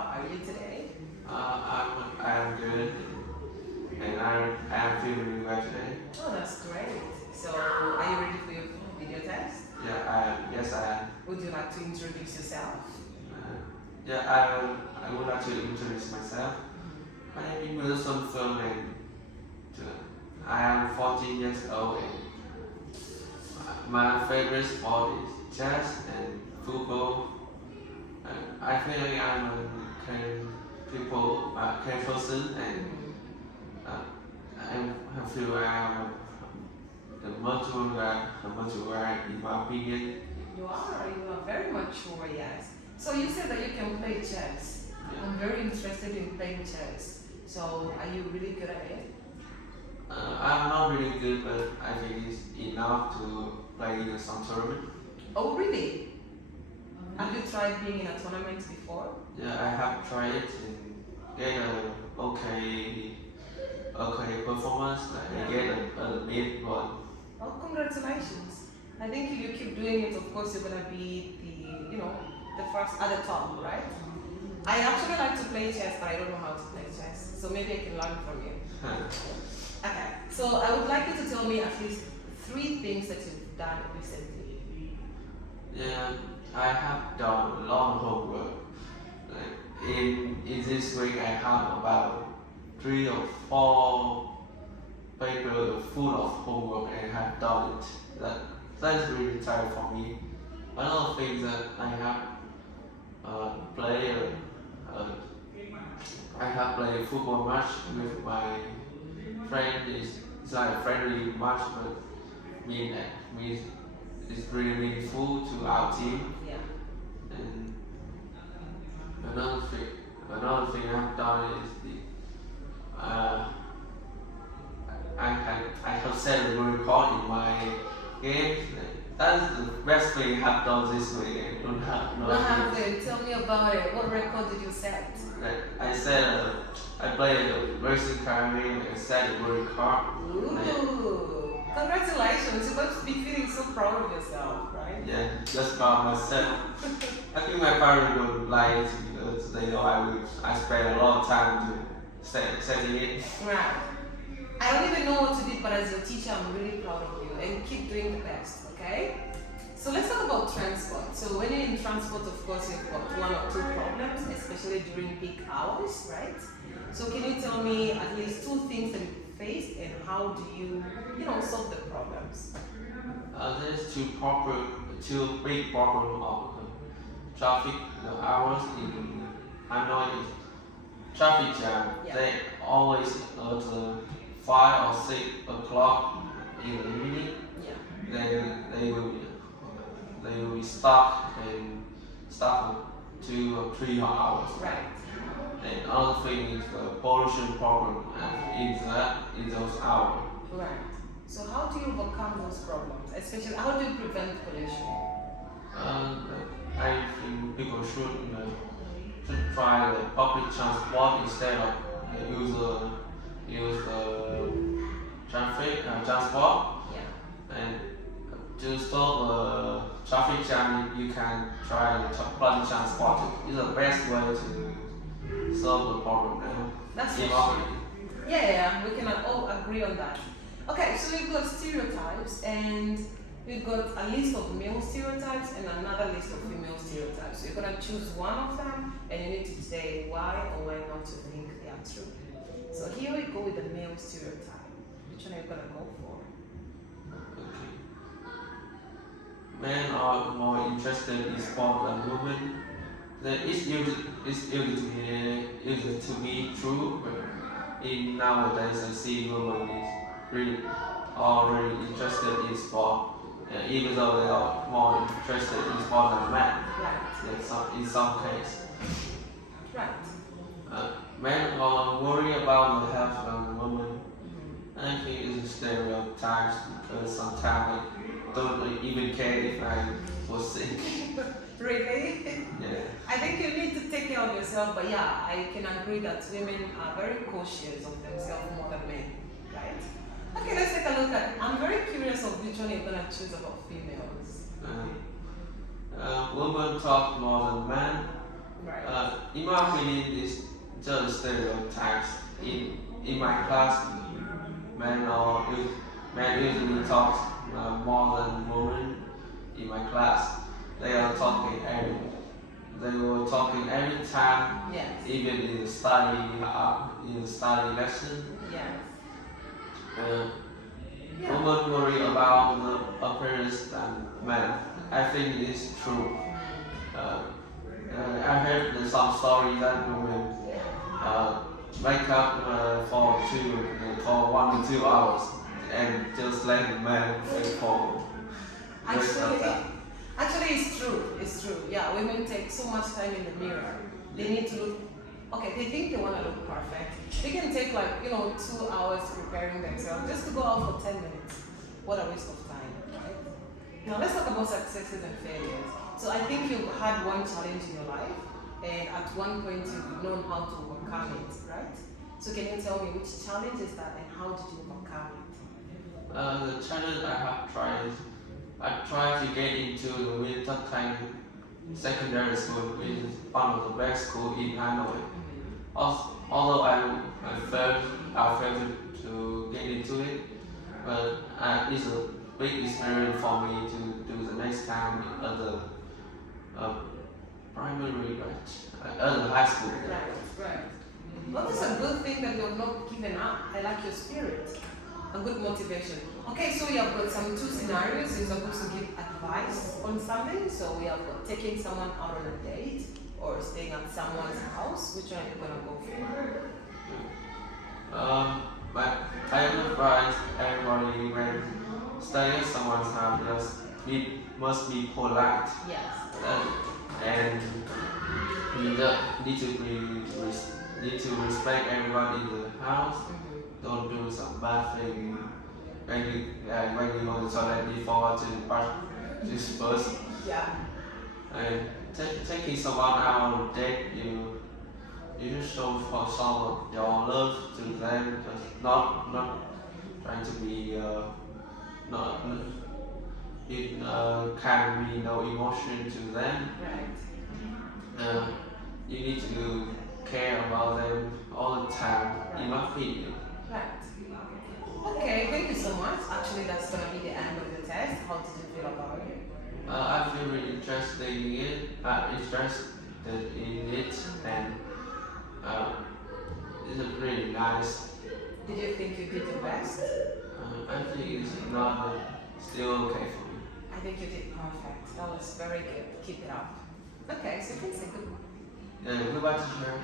how are you today? I'm good, and I'm feeling well today. Oh, that's great. So, are you ready for your video test? Yes, I am. Would you like to introduce yourself? I would like to introduce myself. My name is Xuân, and I am 14 years old. And my favorite sport is chess and football. I feel like I'm a kind person, and I feel like I'm the mature guy in my opinion. You are very mature, yes. So you said that you can play chess. Yeah. I'm very interested in playing chess. So are you really good at it? I'm not really good, but I think it's enough to play in some tournament. Oh, really? Have you tried being in a tournament before? Yeah, I have tried it and get a okay performance. I get a mid one. Oh, congratulations. I think if you keep doing it, of course, you're going to be the first at the top, right? I actually like to play chess, but I don't know how to play chess. So maybe I can learn from you. Okay, so I would like you to tell me at least 3 things that you've done recently. Yeah, I have done a lot of homework. Like in this week, I have about 3 or 4 papers full of homework, and I have done it. That's really tired for me. Another thing that I have played. I have played football match with my friend. It's like a friendly match, but means it's really meaningful to our team. Yeah. And another thing I've done is I have set a new record in my game. That's the best thing I've done this week. What happened? Tell me about it. What record did you set? I played a racing car game and set a new record. Ooh! Congratulations! You must be feeling so proud of yourself, right? Yeah, just about myself. I think my parents would like it because they know I spend a lot of time to setting it. Right. I don't even know what you did, but as a teacher, I'm really proud of you, and keep doing the best, okay? So let's talk about transport. So when you're in transport, of course, you've got 1 or 2 problems, especially during peak hours, right? So can you tell me at least 2 things that you faced, and how do you solve the problems? There's two big problems of traffic hours in Hanoi. Traffic jam. Yeah. They always at 5 or 6 o'clock in the evening. Yeah. They will be stuck for 2 or 3 hours. Right. And another thing is the pollution problem in those hours. Right. So how do you overcome those problems? Especially, how do you prevent pollution? I think people should try the public transport instead of use the transport. Yeah. And to stop the traffic jam, you can try the public transport. It's the best way to solve the problem now. That's for sure. Yeah, we can all agree on that. Okay, so we've got stereotypes, and we've got a list of male stereotypes and another list of female stereotypes. So you're gonna choose one of them, and you need to say why or why not you think they are true. So here we go with the male stereotype. Which one are you gonna go for? Okay. Men are more interested in sport than women. It's usually to be true, but in nowadays I see women is really interested in sport, even though they are more interested in sport than men. Right. In some cases. Right. Men are worried about the health of women. I think it's a stereotype because sometimes I don't even care if I was sick. Really? Yeah. I think you need to take care of yourself, but yeah, I can agree that women are very cautious of themselves more than men, right? Okay, let's take a look at. I'm very curious of which one you're gonna choose about females. Women talk more than men. Right. in my opinion, it's just stereotypes. In my class, men usually talk more than women. In my class, they were talking every time, Yes. even in the study lesson. Yes. Yeah. Women worry about the appearance than men. I think it's true. I heard some stories that women wake up for 1 to 2 hours and just let the men wait for the rest of that. Actually, it's true. It's true. Yeah, women take so much time in the mirror. They need to look. Okay, they think they want to look perfect. They can take 2 hours preparing themselves just to go out for 10 minutes. What a waste of time, right? Now let's talk about successes and failures. So I think you've had one challenge in your life, and at one point you've known how to overcome it, right? So can you tell me which challenge is that and how did you overcome it? The challenge I tried to get into the winter time secondary school, which is one of the best schools in Hanoi. Although I failed to get into it, but it's a big experience for me to do the next time at the primary, right? At the high school. Right. Well, that's a good thing that you've not given up. I like your spirit. A good motivation. Okay, so we have got two scenarios. You're supposed to give advice on something. So we have got taking someone out on a date or staying at someone's house. Which one are you gonna go for? But I advise everybody when staying at someone's house, must be polite. Yes. And you need to respect everyone in the house. Don't do some bad thing when you go to the toilet before to this first. Yeah. And taking someone out on a date, you just show for someone your love to them, just not trying to be it can be no emotion to them. Right. You need to care about them all the time, in my opinion. Right. Okay, thank you so much. Actually, that's going to be the end of the test. How did you feel about it? I feel really interested in it, and it's really nice. Did you think you did your best? I think it's not, but still okay for me. I think you did perfect. That was very good. Keep it up. Okay, so you can say goodbye. Goodbye, teacher.